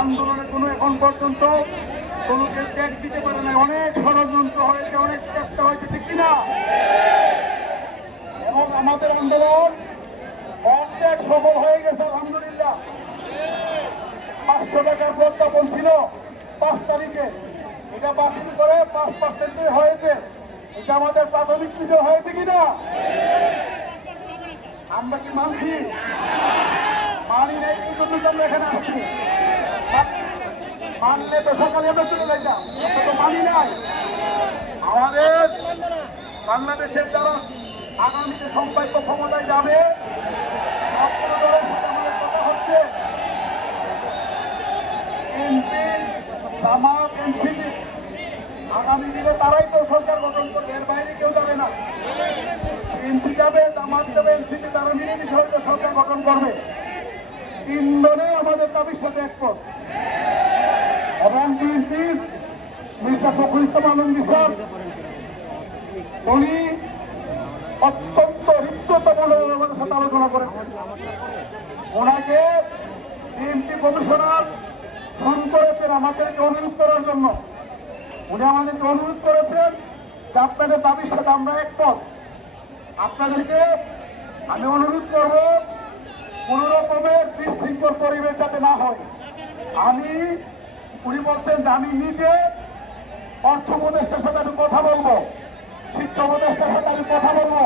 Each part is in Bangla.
আন্দোলনে কোনো এখন পর্যন্ত কোনো কেউ ট্যাগ দিতে পারে না। অনেক ষড়যন্ত্র হয়েছে, অনেক চেষ্টা হয়েছে, ঠিক কিনা? এবং আমাদের আন্দোলন অর্ধেক সফল হয়ে গেছে আলহামদুলিল্লাহ। 500 টাকার প্রজ্ঞাপন ছিল 5 তারিখে, এটা বাতিল করে 5% হয়েছে। এটা আমাদের প্রাথমিক বিজয় হয়েছে কিনা? আমরা কি মানছি? মানি নাই, এই জন্য আমরা এখানে আসছি। মানলে তো সকালে আমরা চলে যাইতাম, আমরা তো মানি নাই। আমাদের বাংলাদেশের যারা আগামীতে সম্ভাব্য ক্ষমতায় যাবে, সবগুলো দলের সাথে আমাদের কথা হচ্ছে এমপি, জামাত, এনসিপি। আগামী দিনে তারাই তো সরকার গঠন করবে, এর বাইরে কেউ যাবে না। এমপি যাবে, জামাত যাবে, এনসিপি, তারা মিলেমিশে হয়তো সরকার গঠন করবে। 3 দলে আমাদের দাবির সাথে একমত। এবং বিএনপি মির্জা ফখরুল ইসলাম আলমগীর স্যার, উনি অত্যন্ত হৃদ্যতামূলক আমাদের সাথে আলোচনা করেছেন। ওনাকে বিএনপি কমিশনার ফোন করেছেন আমাদেরকে অনুরোধ করার জন্য। উনি আমাদেরকে অনুরোধ করেছেন যে আপনাদের দাবির সাথে আমরা একমত। আপনাদেরকে আমি অনুরোধ করব কোন রকমের বিশৃঙ্খল পরিবেশ যাতে না হয়। উনি বলছেন যে আমি নিজে অর্থ উপদেষ্টার সাথে আমি কথা বলবো, শিক্ষা উপদেষ্টার সাথে আমি কথা বলবো,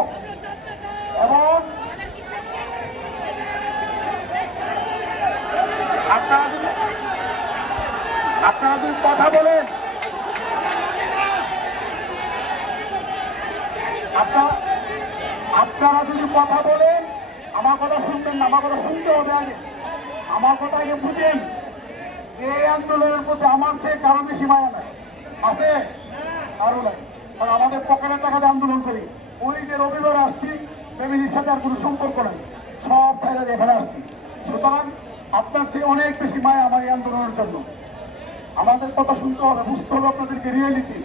এবং আপনারা যদি কথা বলেন, আপনারা যদি কথা বলেন, আমার কথা শুনবেন না, আমার কথা শুনতে হবে আগে। আমার কথা আগে বুঝেন। এই আন্দোলনের প্রতি আমার চেয়ে কারো বেশি মায়া নাই, আছে কারো নাই। কারণ আমাদের পকেটের টাকাতে আন্দোলন করি। ওই যে রবিবার আসছি, ফ্যামিলির সাথে আর কোনো সম্পর্ক নাই, সব ছেড়ে এখানে আসছি। সুতরাং আপনার চেয়ে অনেক বেশি মায়া আমার এই আন্দোলনের জন্য। আমাদের কথা শুনতে হবে, বুঝতে হবে আপনাদেরকে রিয়েলিটি।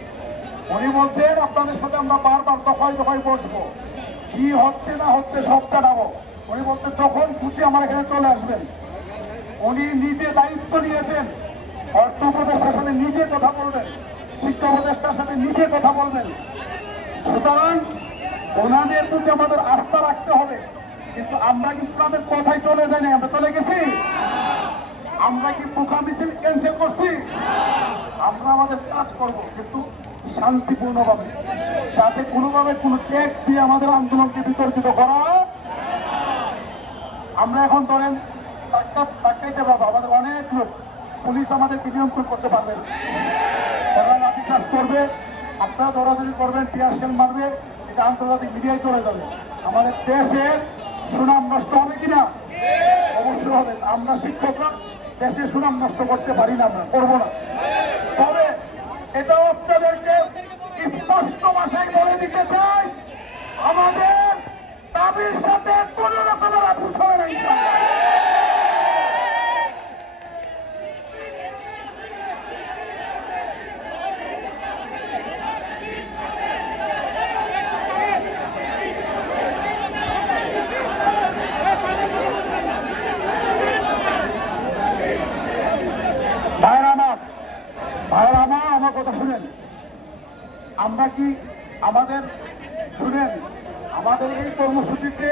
উনি বলছেন আপনাদের সাথে আমরা বারবার দফায় দফায় বসবো, কি হচ্ছে না হচ্ছে সব জানাবো। উনি বলতে যখন খুশি আমার এখানে চলে আসবেন। উনি নিজে দায়িত্ব নিয়েছেন, অর্থ উপদেষ্টার সাথে নিজে কথা বলবেন, শিক্ষা উপদেষ্টার সাথে নিজে কথা বলবেন। সুতরাং ওনাদের প্রতি আমাদের আস্থা রাখতে হবে। কিন্তু আমরা কি ওনাদের কথায় চলে যাই না? আমরা চলে গেছি? আমরা কি পোকা মিছিল ক্যান্সেল করছি? আমরা আমাদের কাজ করব, কিন্তু শান্তিপূর্ণভাবে, যাতে কোনোভাবে কোনো ট্যাগ দিয়ে আমাদের আন্দোলনকে বিতর্কিত করা। আমরা এখন ধরেন ডাক্তাইতে পারবো, আমাদের অনেক লোক, পুলিশ আমাদেরকে নিয়ন্ত্রণ করতে পারবে না। তারা লাঠিচার্জ করবে, আপনারা দৌড়াদৌড়ি করবেন, টিয়ার শেল মারবে, এটা আন্তর্জাতিক মিডিয়ায় চলে যাবে। আমাদের দেশের সুনাম নষ্ট হবে কিনা? অবশ্যই হবে। আমরা শিক্ষকরা দেশের সুনাম নষ্ট করতে পারি না, আমরা করবো না। তবে এটাও আপনাদেরকে স্পষ্ট ভাষায় বলে দিতে চাই, আমাদের দাবির সাথে কোন রকমের আপোষ হবে না ইনশাআল্লাহ। আমার কথা শুনেন, আমরা কি আমাদের শুনেন, আমাদের এই কর্মসূচিতে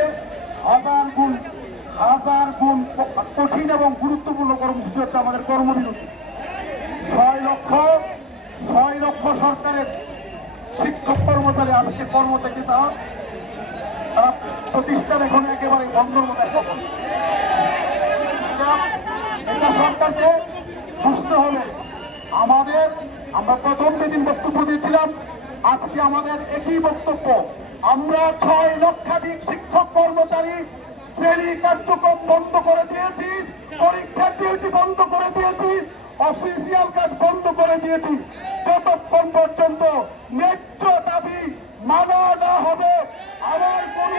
হাজার গুণ কঠিন এবং গুরুত্বপূর্ণ কর্মসূচি হচ্ছে আমাদের কর্মবিরতি। 6 লক্ষ সরকারের শিক্ষক কর্মচারী আজকে কর্ম থেকে তারা প্রতিষ্ঠান এখন একেবারে বন্ধর মতো। এটা সরকারকে বুঝতে হবে। আমরা প্রথম যেদিন বক্তব্য দিয়েছিলাম, আজকে আমাদের একই বক্তব্য। আমরা 6 লক্ষাধিক শিক্ষক কর্মচারী শ্রেণী কার্যক্রম বন্ধ করে দিয়েছি, পরীক্ষার ডিউটি বন্ধ করে দিয়েছি, অফিসিয়াল কাজ বন্ধ করে দিয়েছি। যতক্ষণ পর্যন্ত ন্যায্য দাবি মানা না হবে, আমার কোনো